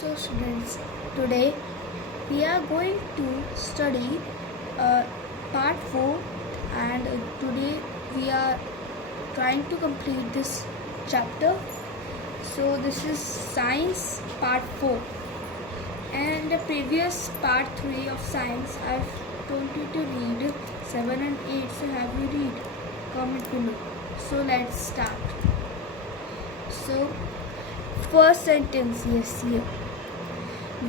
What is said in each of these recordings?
So students, today we are going to study uh, part 4 and today we are trying to complete this chapter. So this is science part 4 and in the previous part 3 of science I've told you to read 7 and 8. So have you read? Comment below. So let's start. So first sentence, yes, here.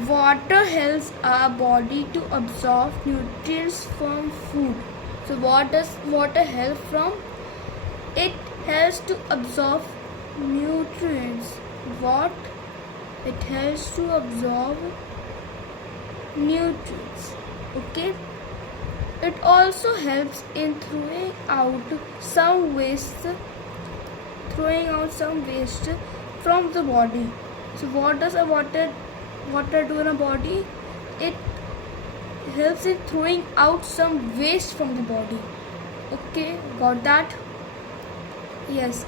Water helps our body to absorb nutrients from food. So what does water help from? It helps to absorb nutrients. What? It helps to absorb nutrients. Okay. It also helps in throwing out some waste from the body. So what does a water do in a body? It helps in throwing out some waste from the body. Okay, got that? Yes.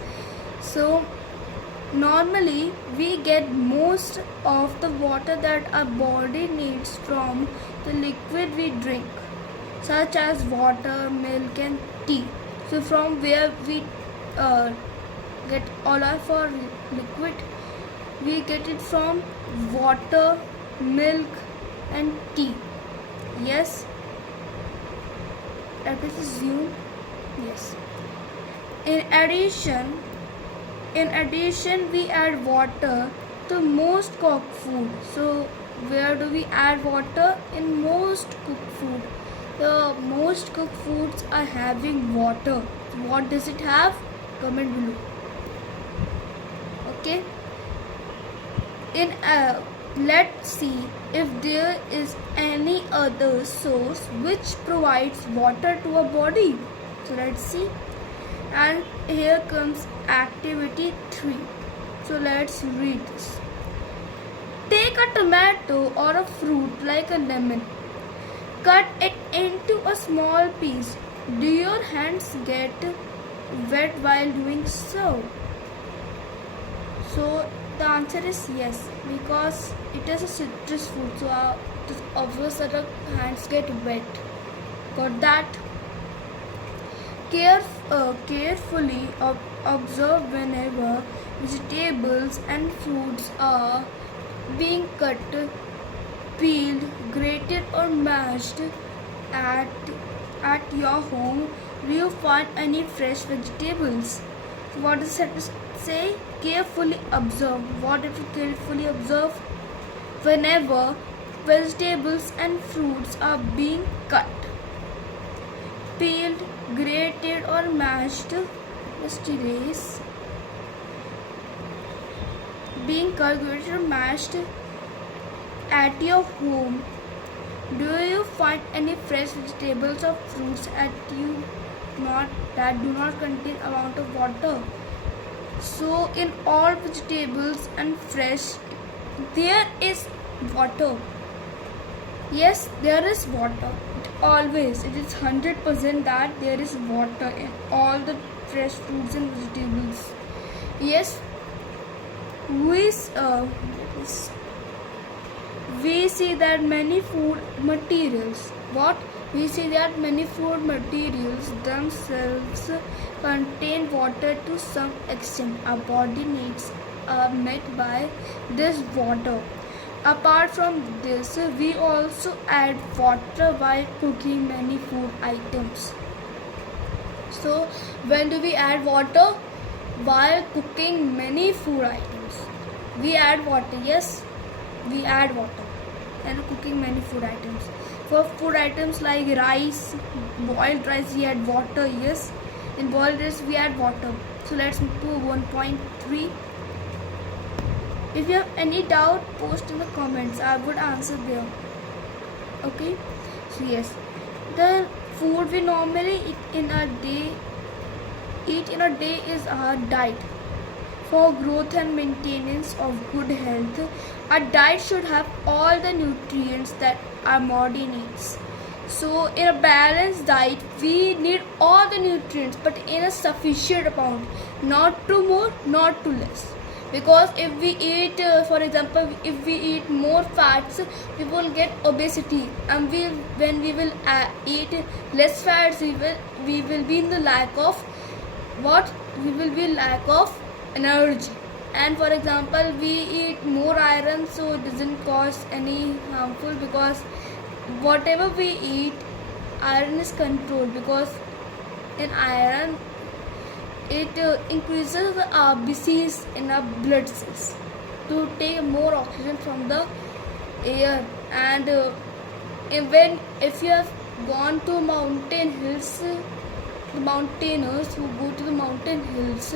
So normally we get most of the water that our body needs from the liquid we drink, such as water, milk and tea. So from where we get all of our liquid, we get it from water, milk and tea. Yes, let us assume. Yes. In addition we add water to most cooked food. So where do we add water? In most cooked food. The most cooked foods are having water. What does it have? Comment below. Okay. Let's see if there is any other source which provides water to a body. So let's see. And here comes activity 3. So let's read this. Take a tomato or a fruit like a lemon. Cut it into a small piece. Do your hands get wet while doing so? So the answer is yes, because it is a citrus fruit, so it is obvious that our hands get wet. Got that? Carefully observe whenever vegetables and fruits are being cut, peeled, grated or mashed at your home. Do you find any fresh vegetables? What does it say? Carefully observe. What if you carefully observe? Whenever vegetables and fruits are being cut, peeled, grated or mashed, just erase. Being cut, grated or mashed at your home, do you find any fresh vegetables or fruits that do not contain amount of water? So in all vegetables and fresh, there is water. Yes, there is water. Always, it is 100% that there is water in all the fresh fruits and vegetables. Yes, we see that many food materials. What? We see that many food materials themselves contain water to some extent. Our body needs are met by this water. Apart from this, we also add water while cooking many food items. So when do we add water? While cooking many food items. We add water. Yes, we add water and cooking many food items. For food items like rice, boiled rice, we add water. Yes, in boiled rice we add water. So let's move to 1.3. If you have any doubt, post in the comments. I would answer there. Okay. So yes, the food we normally eat in a day is our diet. For growth and maintenance of good health, our diet should have all the nutrients that our body needs. So in a balanced diet, we need all the nutrients, but in a sufficient amount, not too more, not too less. because if we eat for example, if we eat more fats, we will get obesity, and when we will eat less fats, we will be in the lack of what we will be lack of energy. And for example, we eat more iron, so it doesn't cause any harmful, because whatever we eat, iron is controlled, because in iron it increases the RBCs in our blood cells to take more oxygen from the air. And even if you have gone to mountain hills, the mountaineers who go to the mountain hills,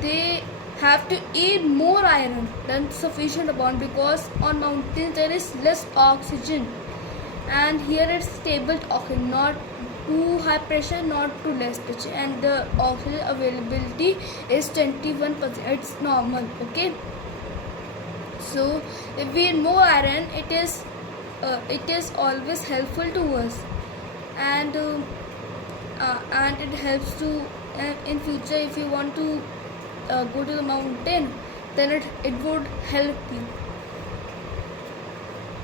they have to eat more iron than sufficient amount, because on mountains there is less oxygen, and here it's stable oxygen, not too high pressure, not too less pressure, and the oxygen availability is 21%. It's normal. Okay, so if we eat more iron, it is always helpful to us, and it helps to in future if you want to go to the mountain, then it would help you.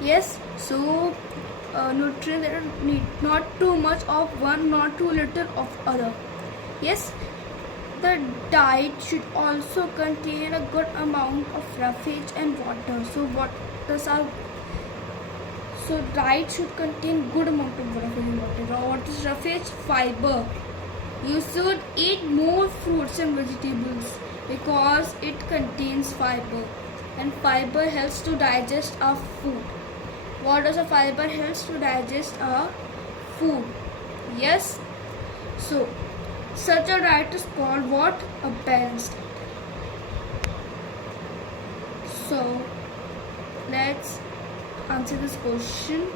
Yes, so nutrients that are need not too much of one, not too little of other. Yes, the diet should also contain a good amount of roughage and water. So what does our diet should contain good amount of roughage and water. What is roughage? Fiber. You should eat more fruits and vegetables because it contains fiber, and fiber helps to digest our food. What does a fiber helps to digest our food? Yes. So such a diet is called what? A balanced diet. So let's answer this question.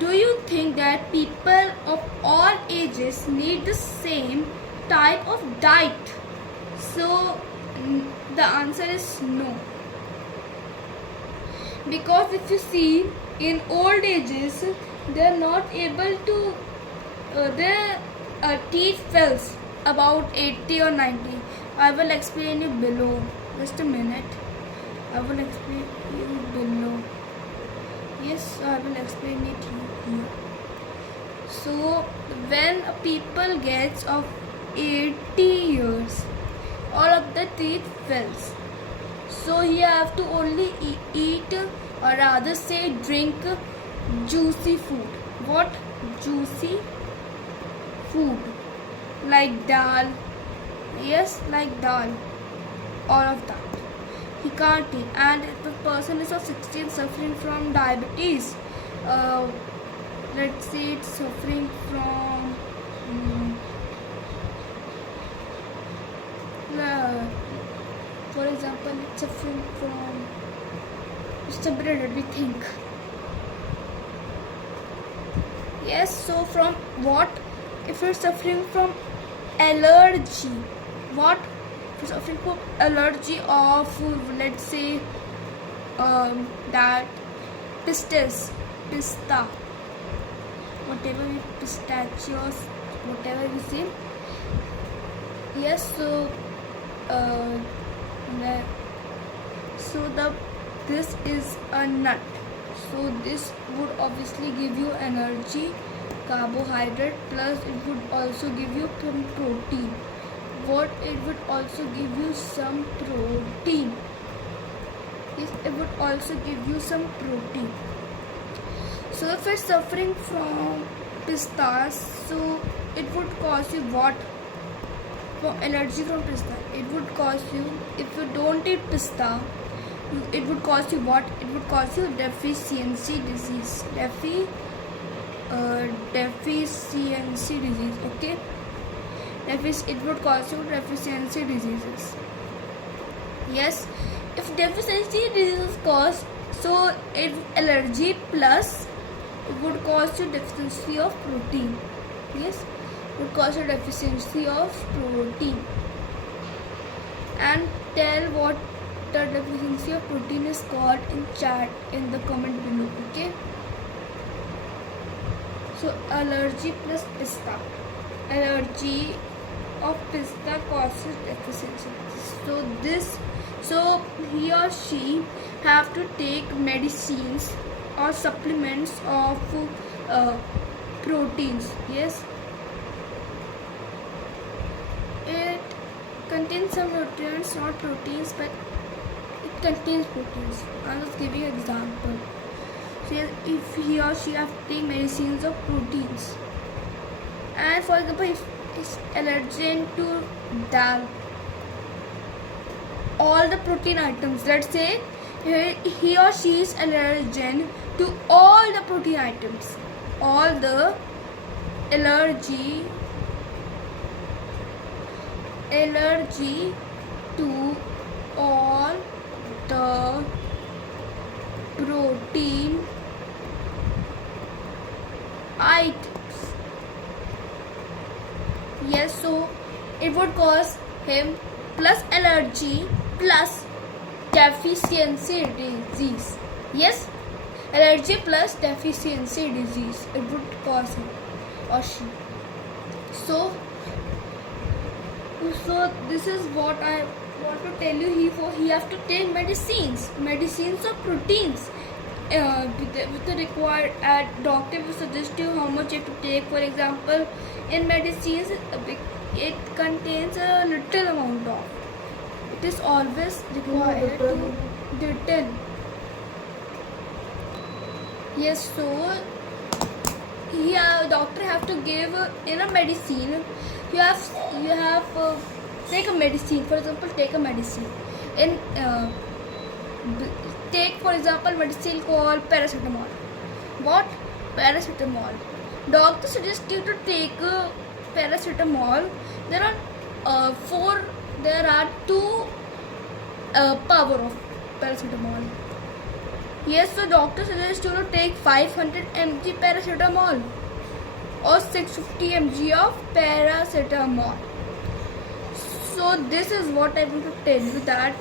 Do you think that people of all ages need the same type of diet? So the answer is no. Because if you see, in old ages, they are not able to, their teeth fails about 80 or 90. I will explain you below. Just a minute. I will explain you below. Yes, I will explain it here. So when a people gets of 80 years, all of the teeth fails. So he have to only eat, or rather say drink, juicy food. What? Juicy food. Like dal. Yes, like dal. All of that. He can't eat. And if the person is of 60 and suffering from diabetes, let's say it's suffering from for example, it's suffering from, just a minute, let me think. Yes, so from what? If you're suffering from allergy, what? If you're suffering from allergy of, let's say, that pista, whatever we, pistachios, whatever we say. Yes, so this is a nut, so this would obviously give you energy, carbohydrate, plus it would also give you some protein. What? It would also give you some protein. Yes, it would also give you some protein. So if you're suffering from pistas, so it would cause you what? For allergy from pista, it would cause you, if you don't eat pista, it would cause you what? It would cause you deficiency disease. Deficiency disease. Okay, it would cause you deficiency diseases. Yes, if deficiency diseases cause, so it allergy plus it would cause you deficiency of protein. Yes, would cause a deficiency of protein. And tell what the deficiency of protein is called in chat, in the comment below. Okay, so allergy plus pista, allergy of pista causes deficiency. So this So he or she have to take medicines or supplements of uh, proteins. Yes, it contains some nutrients, not proteins, but it contains proteins. I'm just giving an example. So if he or she have to take medicines of proteins, and for example, if is allergic to dal, all the protein items. Let's say he or she is allergic to all the protein items, all the allergy to all the protein items. Yes, so it would cause him plus allergy plus deficiency disease. Yes, allergy plus deficiency disease, it would cause him or she. So this is what I want to tell you. He have to take medicines of proteins with the required doctor will suggest you how much you have to take. For example, in medicines it contains a little amount of, it is always required to written. Yes, so doctor have to give in a medicine. You have take a medicine. For example, take a medicine in take for example medicine called paracetamol. What? Paracetamol. Doctor suggests you to take paracetamol. There are two power of paracetamol. Yes, so doctor suggests you to take 500 mg paracetamol or 650 mg of paracetamol. So this is what I want to tell you, that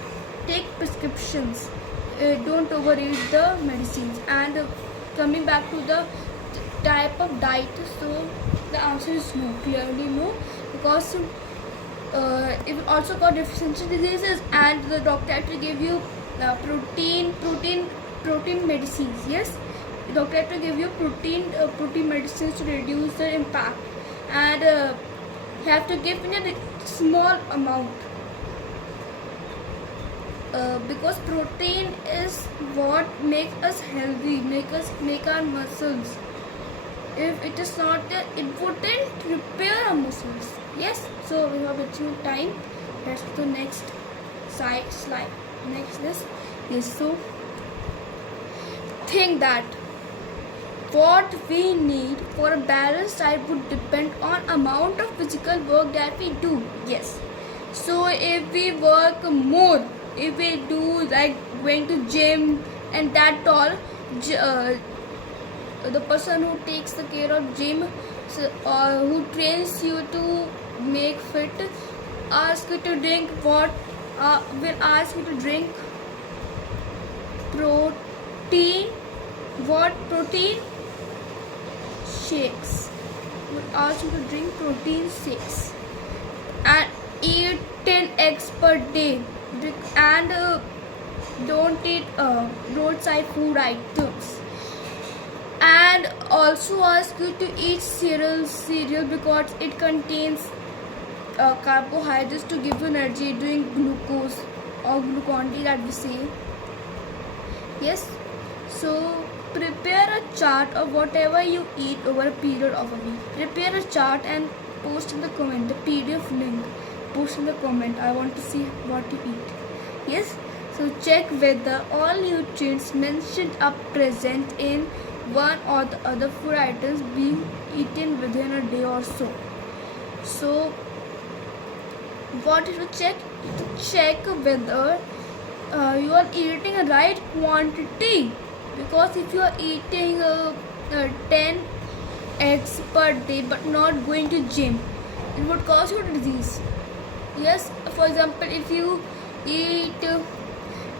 take prescriptions, don't overeat the medicines. And coming back to the type of diet, so the answer is no, clearly no, because it will also cause deficiency diseases, and the doctor had to give you protein medicines. Yes, the doctor had to give you protein medicines to reduce the impact, and have to give in a small amount, because protein is what makes us healthy, make our muscles. If it is not there, it wouldn't repair our muscles. Yes, so we have a few time. Let's go to the next slide. Next this. Yes, so think that what we need for a balanced diet would depend on amount of physical work that we do. Yes, so if we work more, if we do like going to gym and that all, the person who takes the care of gym, or who trains you to make fit, ask you to drink what, will ask you to drink protein shakes, will ask you to drink protein shakes, and eat 10 eggs per day, and don't eat roadside food items, and also ask you to eat cereal because it contains carbohydrates to give you energy during glucose or glucon D that we say. Yes, so prepare a chart of whatever you eat over a period of a week. Prepare a chart and post in the comment, the PDF link, post in the comment. I want to see what you eat. Yes, so check whether all nutrients mentioned are present in one or the other food items being eaten within a day or so. So what you check? Check whether you are eating a right quantity, because if you are eating 10 eggs per day but not going to gym, it would cause you disease. Yes, for example, if you eat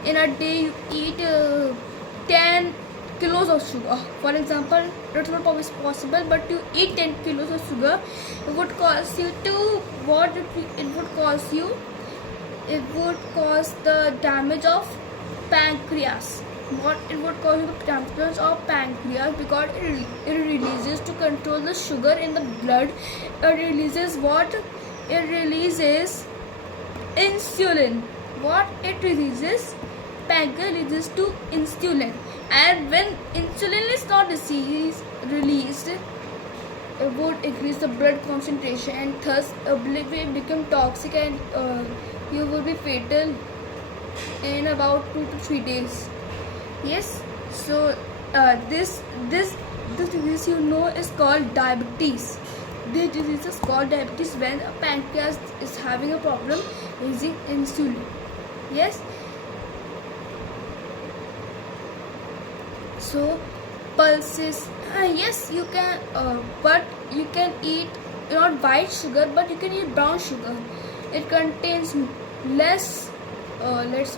in a day, you eat 10 kilos of sugar, for example, that's not always possible, but you eat 10 kilos of sugar, it would cause you to it would cause the damage of pancreas. What it would cause the damage of pancreas because it releases to control the sugar in the blood. It releases what? It releases insulin. What it releases? Pancreas releases to insulin, and when insulin is not released, it would increase the blood concentration and thus blood will become toxic and you will be fatal in about 2 to 3 days. Yes, so this disease is called diabetes. This disease is called diabetes when a pancreas is having a problem using insulin. Yes. So pulses, yes, you can, but you can eat not white sugar, but you can eat brown sugar. It contains less, less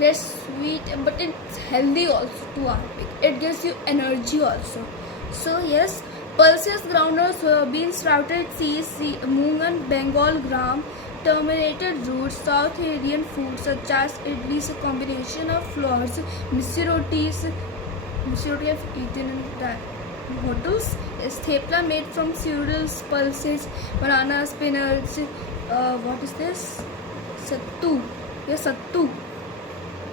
sweet, but it's healthy also to our. It gives you energy also. So yes, pulses, groundnuts, soybeans, sprouted seeds, moong and Bengal gram, terminated roots, South Indian foods such as idli is a combination of flours, missi roti I've eaten in hotels, is thepla made from cereals, pulses, banana, spinach, what is this? Sattu. Yes, sattu.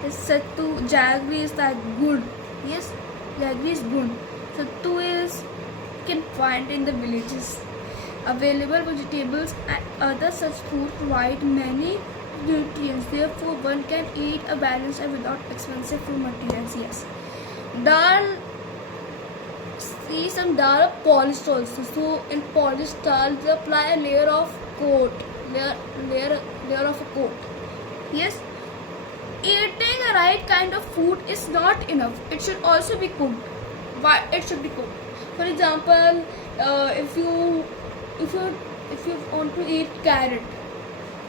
Yes, sattu. Jaggery is that good. Yes, jaggery is good. Sattu is can find in the villages. Available vegetables and other such food provide many nutrients. Therefore, one can eat a balanced and without expensive food materials. Yes. Dal. See, some dal are polished also. So in polished dal, they apply a layer of coat. Layer of a coat. Yes. Eating a right kind of food is not enough. It should also be cooked. Why it should be cooked? For example, if you want to eat carrot,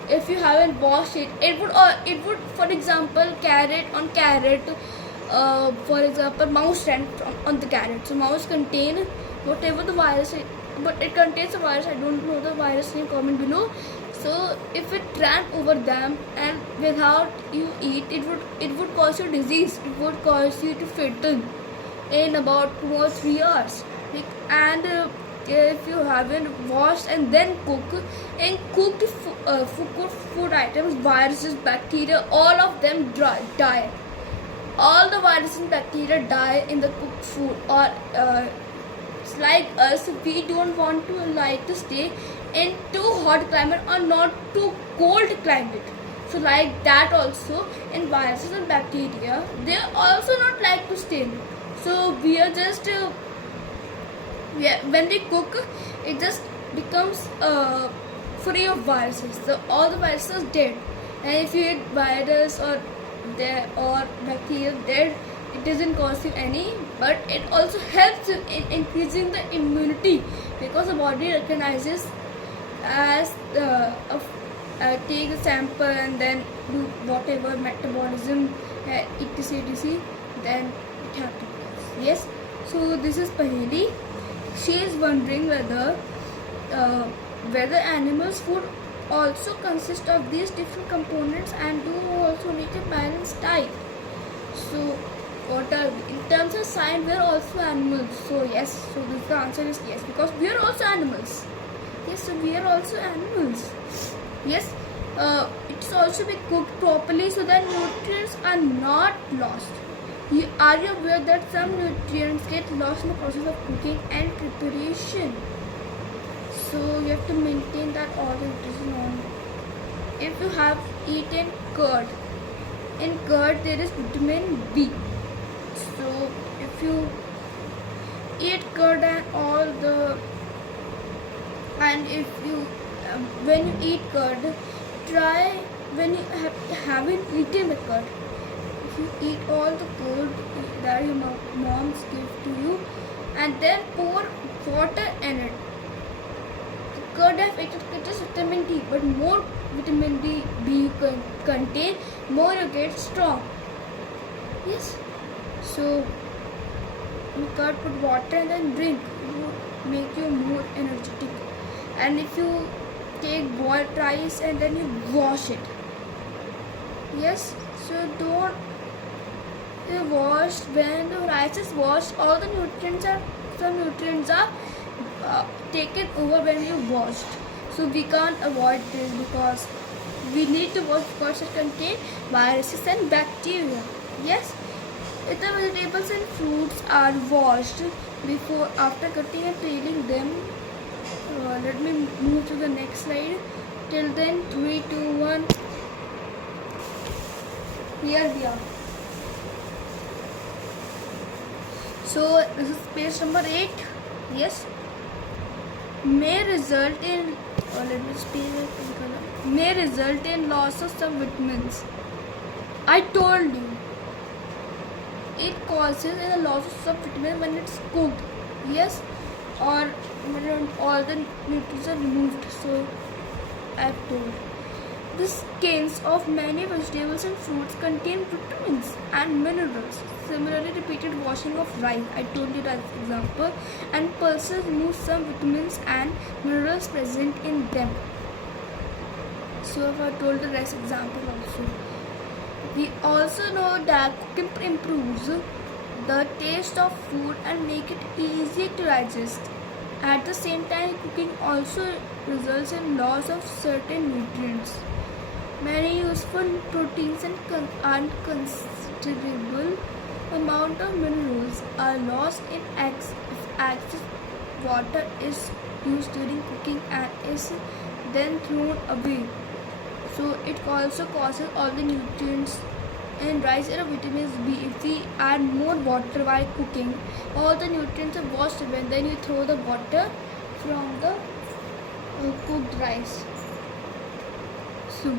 if you haven't washed it, it would for example carrot, for example mouse ran on the carrot. So mouse contain whatever the virus is, but it contains a virus. I don't know the virus name. Comment below. So if it ran over them and without you eat, it would cause you disease. It would cause you to fatal in about 2 or 3 hours. And if you haven't washed and then cook, in cooked food items, viruses, bacteria, all of them die. All the viruses and bacteria die in the cooked food. Or it's like us, we don't want to stay in too hot climate or not too cold climate. So like that also, in viruses and bacteria, they also not like to stay. So we are just when we cook, it just becomes free of viruses. So all the viruses are dead. And if you eat virus or bacteria dead, it doesn't cause you any, but it also helps in increasing the immunity because the body recognizes as take a sample and then do whatever metabolism etc, then it happens. Yes, so this is Paheli. She is wondering whether animals' food also consist of these different components and do also need a balanced diet. So what are we? In terms of science, we are also animals. So yes, so the answer is yes, because we are also animals. Yes, so we are also animals. Yes, it's also be cooked properly so that nutrients are not lost. Are you aware that some nutrients get lost in the process of cooking and preparation? So you have to maintain that all the nutrition on. If you have eaten curd, in curd there is vitamin B. So if you eat curd and if you when you eat curd, try when you haven't eaten the curd. If you eat all the curd that your moms give to you, and then pour water in it. The curd has vitamin D, but more vitamin B you contain, more you get strong. Yes. So you curd, put water and then drink. It will make you more energetic. And if you take boiled rice and then you wash it. Yes, so don't wash. When the rice is washed, all the nutrients are taken over when you washed. So we can't avoid this because we need to wash because it contains viruses and bacteria. Yes, if the vegetables and fruits are washed before after cutting and peeling them, let me move to the next slide. Till then, 3, 2, 1. Here we are. So this is page number 8. Yes, may result in loss of some vitamins. I told you it causes a loss of some vitamin when it's cooked. Yes, or when all the nutrients are removed. So I've told. The skins of many vegetables and fruits contain vitamins and minerals. Similarly, repeated washing of rice, I told you that example, and pulses remove some vitamins and minerals present in them. So I told the rest example also. We also know that cooking improves the taste of food and make it easier to digest. At the same time, cooking also results in loss of certain nutrients. Many useful proteins and considerable amount of minerals are lost in eggs if excess water is used during cooking and is then thrown away. So it also causes all the nutrients and rise in vitamins B. If we add more water while cooking, all the nutrients are washed away and then you throw the water from the cooked rice. So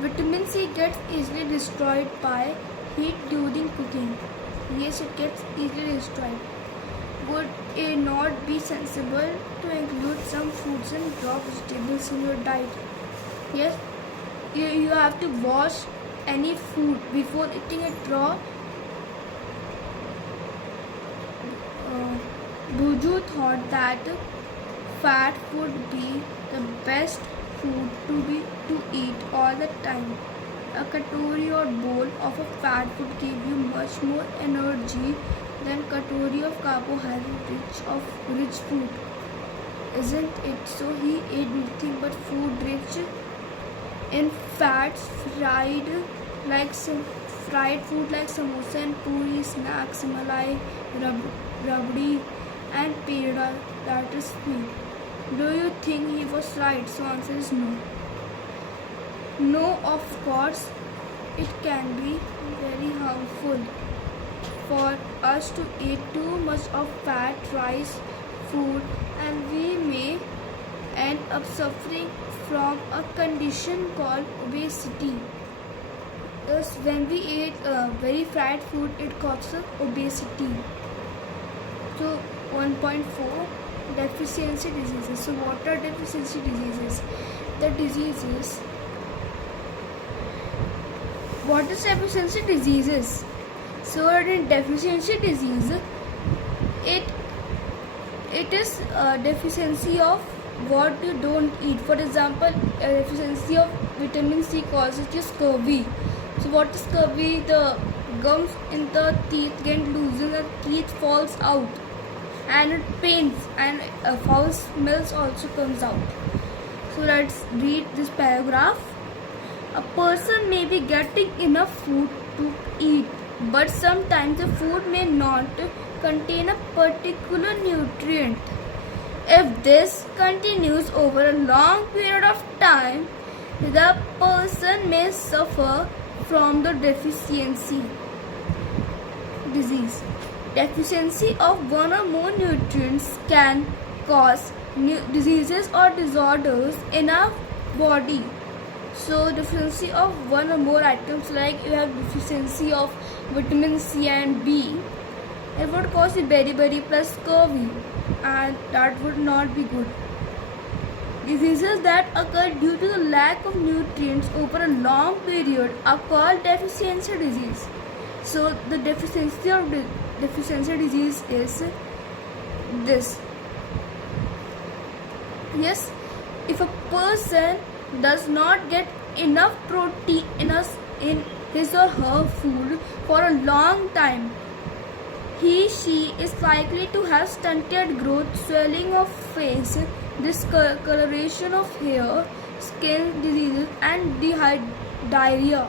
vitamin C gets easily destroyed by heat during cooking. Yes, it gets easily destroyed. Would it not be sensible to include some fruits and raw vegetables in your diet? Yes, you have to wash any food before eating it raw. Buju thought that fat would be the best food to eat all the time. A katori or bowl of a fat would give you much more energy than katori of carbohydrate rich food. Isn't it? So he ate nothing but food rich in fats, fried food like samosa and puri, snacks, malai, rabdi and peda, that is sweet. Do you think he was right? So answer is no. No, of course, it can be very harmful for us to eat too much of fat, rice, food, and we may end up suffering from a condition called obesity. Thus, when we eat very fried food, it causes obesity. So 1.4, deficiency diseases. So what are deficiency diseases? The diseases. What is deficiency diseases? So in deficiency disease, it is a deficiency of what you don't eat. For example, a deficiency of vitamin C causes you scurvy. So what is scurvy? The gums in the teeth get loosened and teeth falls out and it pains and foul smells also comes out. So let's read this paragraph. A person may be getting enough food to eat, but sometimes the food may not contain a particular nutrient. If this continues over a long period of time, the person may suffer from the deficiency disease. Deficiency of one or more nutrients can cause diseases or disorders in our body. So deficiency of one or more items, like you have deficiency of vitamin C and B, it would cause you beriberi plus scurvy, and that would not be good. Diseases that occur due to the lack of nutrients over a long period are called deficiency disease. So the deficiency disease is this. Yes, If a person does not get enough protein in his or her food for a long time, she is likely to have stunted growth, swelling of face, discoloration of hair, skin diseases, and diarrhea.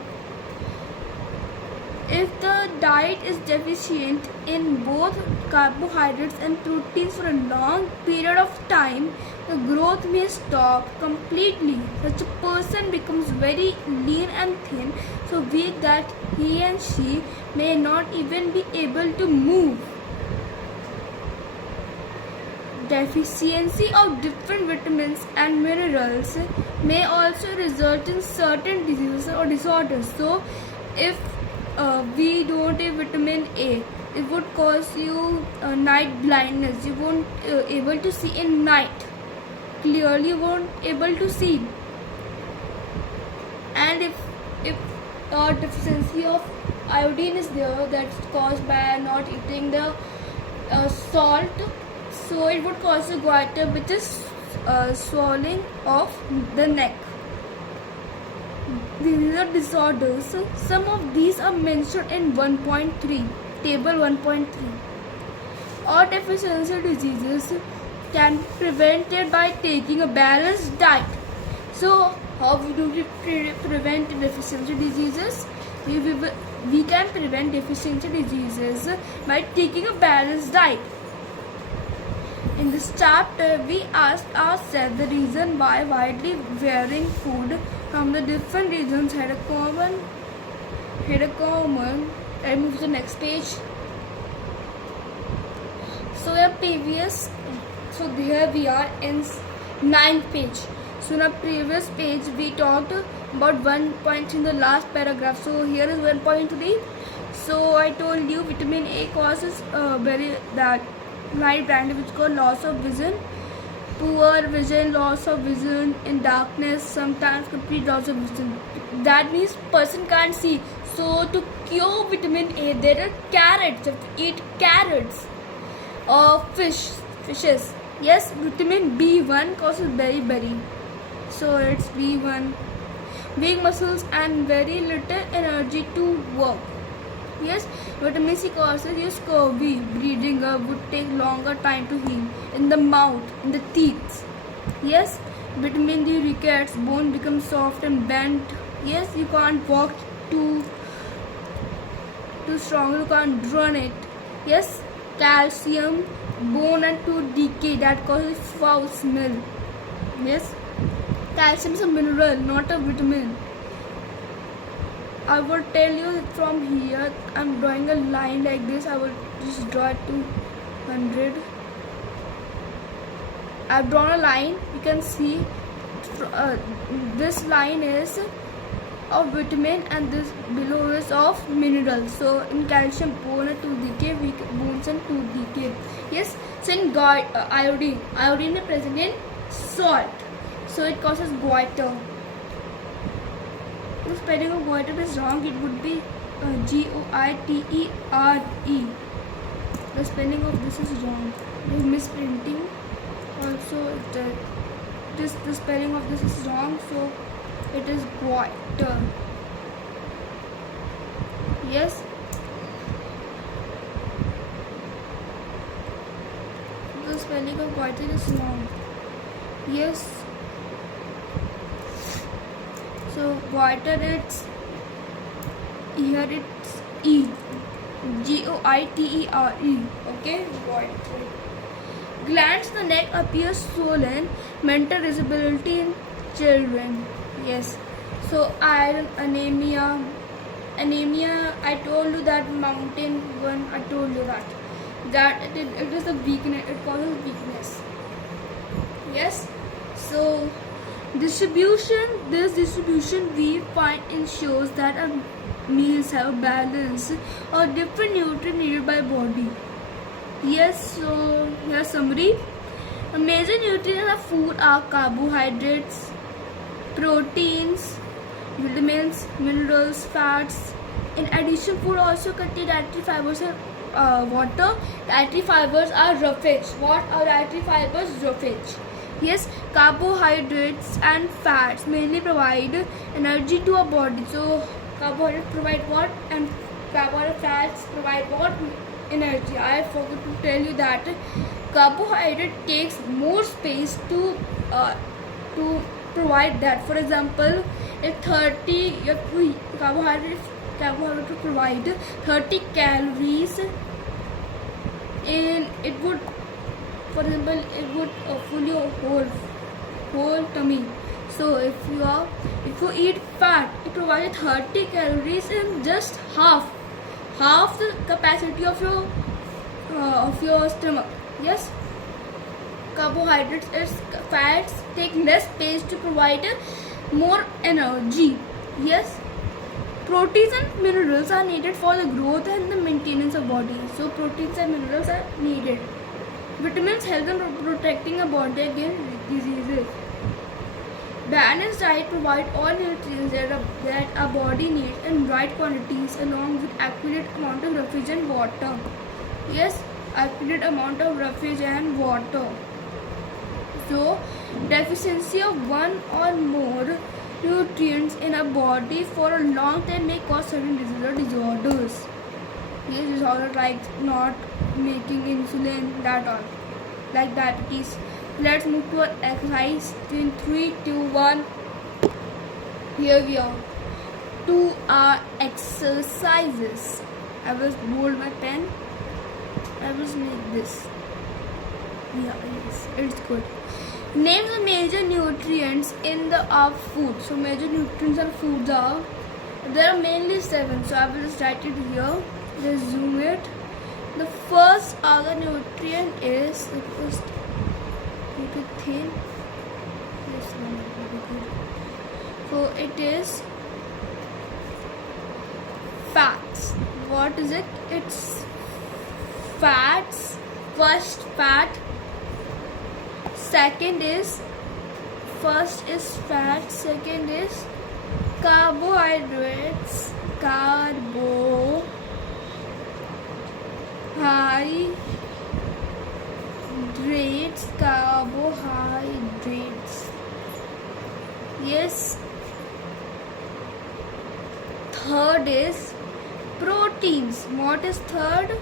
If the diet is deficient in both carbohydrates and proteins for a long period of time, the growth may stop completely. Such a person becomes very lean and thin, so weak that he and she may not even be able to move. Deficiency of different vitamins and minerals may also result in certain diseases or disorders. So, if we don't have vitamin A, it would cause you night blindness. You won't able to see in night. Clearly, you won't able to see. And if a deficiency of iodine is there, that's caused by not eating the salt, so it would cause a goiter, which is swelling of the neck. These are disorders. Some of these are mentioned in 1.3, table 1.3. All deficiency diseases can be prevented by taking a balanced diet. So, how do we prevent deficiency diseases? We can prevent deficiency diseases by taking a balanced diet. In this chapter, we asked ourselves the reason why widely varying food from the different regions had a common. I move to the next page. So here we are in 9th page. So in our previous page, we talked about 1 point in the last paragraph. So here is 1.3. So I told you vitamin A causes night blindness, which called loss of vision, poor vision, loss of vision in darkness, sometimes complete loss of vision. That means person can't see. So to cure vitamin A, there are carrots. If you eat carrots or fishes. Yes, vitamin B1 causes beriberi. So it's B1. Weak muscles and very little energy to work. Yes, vitamin C causes your scurvy, bleeding up, would take longer time to heal in the mouth, in the teeth. Yes, vitamin D rickets, bone becomes soft and bent. Yes, you can't walk too strong, you can't run it. Yes, calcium, bone and tooth decay, that causes foul smell. Yes, calcium is a mineral, not a vitamin. I will tell you from here. I'm drawing a line like this. I will just draw it to 100. I've drawn a line. You can see this line is of vitamin and this below is of minerals. So in calcium, bone and tooth decay, bones and tooth decay. Yes. So in iodine is present in salt. So it causes goiter. The spelling of goiter is wrong. It would be Goitere. The spelling of this is wrong. You're misprinting. Also, the spelling of this is wrong. So it is goiter. Yes. The spelling of goiter is wrong. Yes. So goiter, it's here, it's E, Goitere. Okay, goiter. Glands in the neck appear swollen. Mental disability in children. Yes. So iron, anemia. I told you that mountain one. I told you that it is a weakness. It causes weakness. Yes. So this distribution we find ensures that our meals have a balance or different nutrients needed by body. Yes, so here's summary. The major nutrients of food are carbohydrates, proteins, vitamins, minerals, fats. In addition, food also contains dietary fibers and water. Dietary fibers are roughage. What are dietary fibers? Roughage. Yes, carbohydrates and fats mainly provide energy to our body. So carbohydrates provide what, and fats provide what? Energy. I forgot to tell you that carbohydrate takes more space to provide that. For example, if 30 if carbohydrate to provide 30 calories, in it would, for example, it would fill your whole tummy. So if you eat fat, it provides 30 calories in just half the capacity of your stomach. Yes, carbohydrates and fats take less space to provide more energy. Yes, proteins and minerals are needed for the growth and the maintenance of body. So proteins and minerals are needed. Vitamins help in protecting a body against diseases. Balanced diet provides all nutrients that a body needs in right quantities, along with accurate amount of roughage and water. Yes, accurate amount of roughage and water. So, deficiency of one or more nutrients in a body for a long time may cause certain diseases or disorders. Yes, disorder like not making insulin, that all, like diabetes. Let's move to our exercise in 3, 2, 1. Here we are. To our exercises. I will hold my pen. I will make this. Yeah, yes, it's good. Name the major nutrients in our food. So major nutrients and foods are, there are mainly 7. So I will just write it here. Just zoom it. The first other nutrient is the first thin. This one will be good. So it is fats. What is it? It's fats. First fat. Second is, first is fat. Second is carbohydrates. Carbohydrates. Yes. Third is proteins. What is third?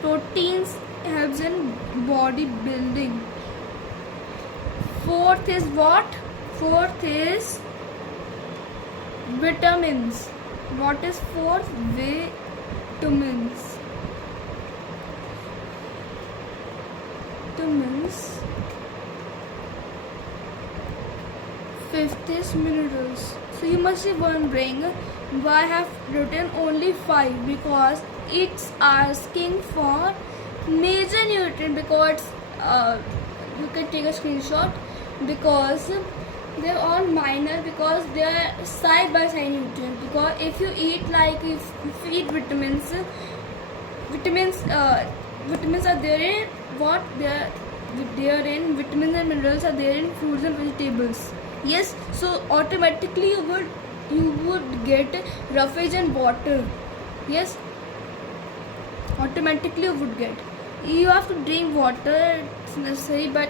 Proteins helps in body building. Fourth is what? Fourth is vitamins. What is fourth? Vitamins. Fifth is minerals. So you must be wondering why I have written only 5, because it's asking for major nutrient, because you can take a screenshot, because they're all minor, because they are side by side nutrients. Because if you eat if you eat vitamins are there in what? They are in vitamins and minerals are there in fruits and vegetables. Yes, so automatically you would get roughage and water. Yes, automatically you would get. You have to drink water, it's necessary, but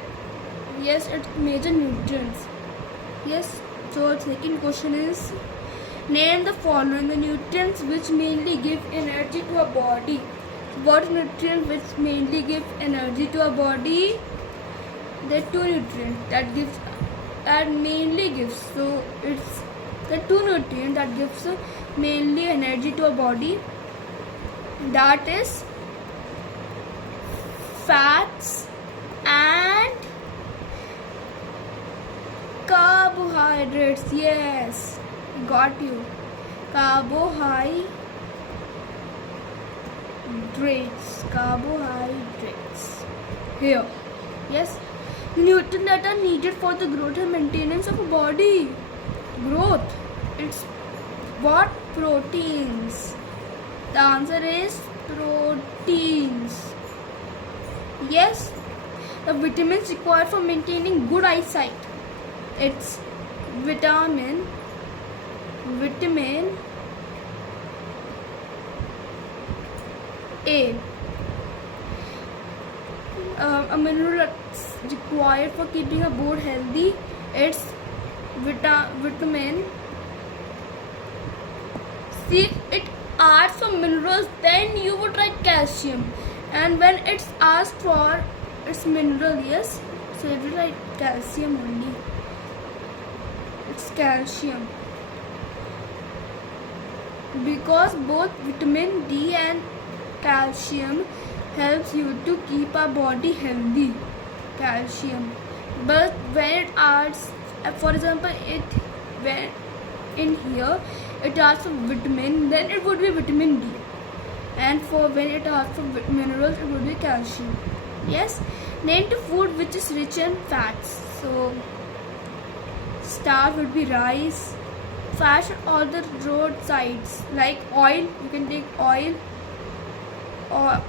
yes, it's major nutrients. Yes, so second question is, name the following the nutrients which mainly give energy to our body. What nutrient which mainly give energy to our body? There are 2 nutrients that mainly gives. So it's the 2 nutrients that gives mainly energy to our body. That is fats and carbohydrates. Yes, got you. Carbohydrates. Here. Yes, the nutrients that are needed for the growth and maintenance of a body. Growth. It's what? Proteins. The answer is proteins. Yes, the vitamins required for maintaining good eyesight. It's vitamin A. a mineral that's required for keeping a bone healthy. It's vitamin. See, if it asks for minerals, then you would write calcium, and when it's asked for its mineral, yes, so you will write calcium only. It's calcium, because both vitamin D and calcium helps you to keep our body healthy. Calcium, but when it asks, for example, when in here it asks for vitamin, then it would be vitamin D, and for when it asks for minerals, it would be calcium. Yes. Name the food which is rich in fats. So start would be rice. Fats on all the roadsides, like oil. You can take oil, or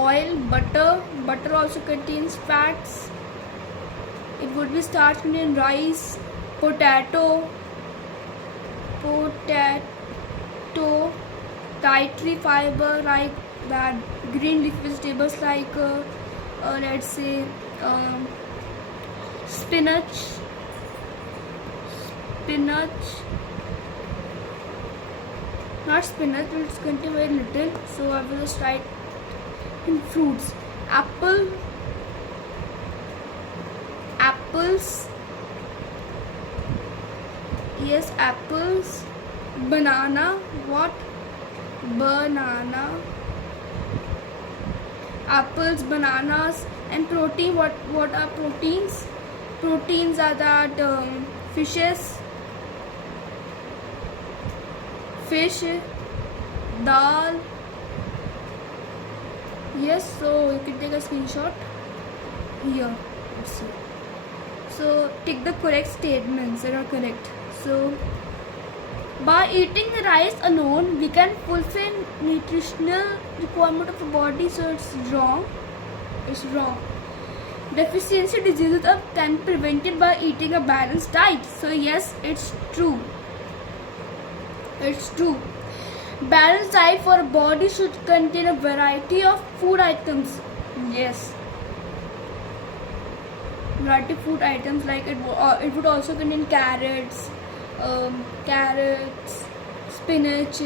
oil, butter. Butter also contains fats. It would be starched in rice, potato, dietary fiber like that, green leafy vegetables like let's say spinach, not spinach, it's contain very little, so I will just write in fruits. Apples, yes, apples. Banana, what? Banana. Apples, bananas. And protein, what are proteins? Proteins are that fishes, fish, dal. Yes, so you can take a screenshot here. Let's see. So take the correct statements that are correct. So by eating the rice alone, we can fulfill nutritional requirement of the body. So it's wrong. It's wrong. Deficiency diseases are then prevented by eating a balanced diet. So yes, it's true. It's true. Balanced diet for a body should contain a variety of food items. Yes. Variety of food items, like it would also contain carrots, spinach,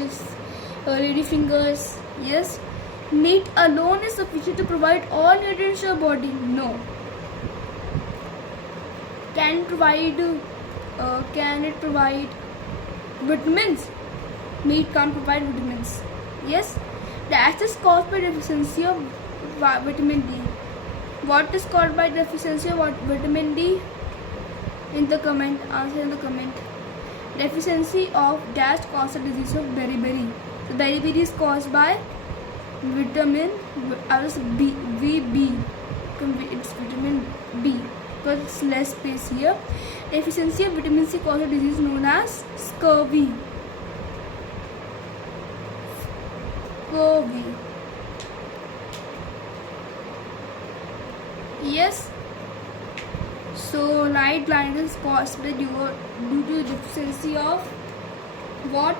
lady fingers. Yes. Meat alone is sufficient to provide all nutrients to your body. No. Can it provide vitamins? Meat can't provide vitamins. Yes. That is caused by deficiency of vitamin D. What is caused by deficiency of vitamin D? In the comment, answer in the comment. Deficiency of dash causes the disease of beriberi. So beriberi is caused by vitamin VB. It's vitamin B, because it's less space here. Deficiency of vitamin C causes a disease known as scurvy. Yes. So night blindness caused due to deficiency of what?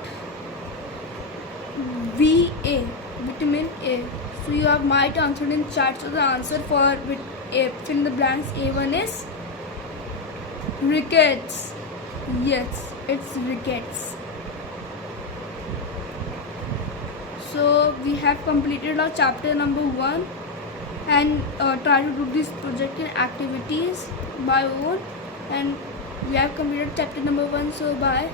Vitamin A. So you have might answered in chat. So the answer for A, fill in the blanks. A1 is rickets. Yes, it's rickets. So we have completed our chapter number 1, and try to do this project and activities by own, and we have completed chapter number 1. So bye.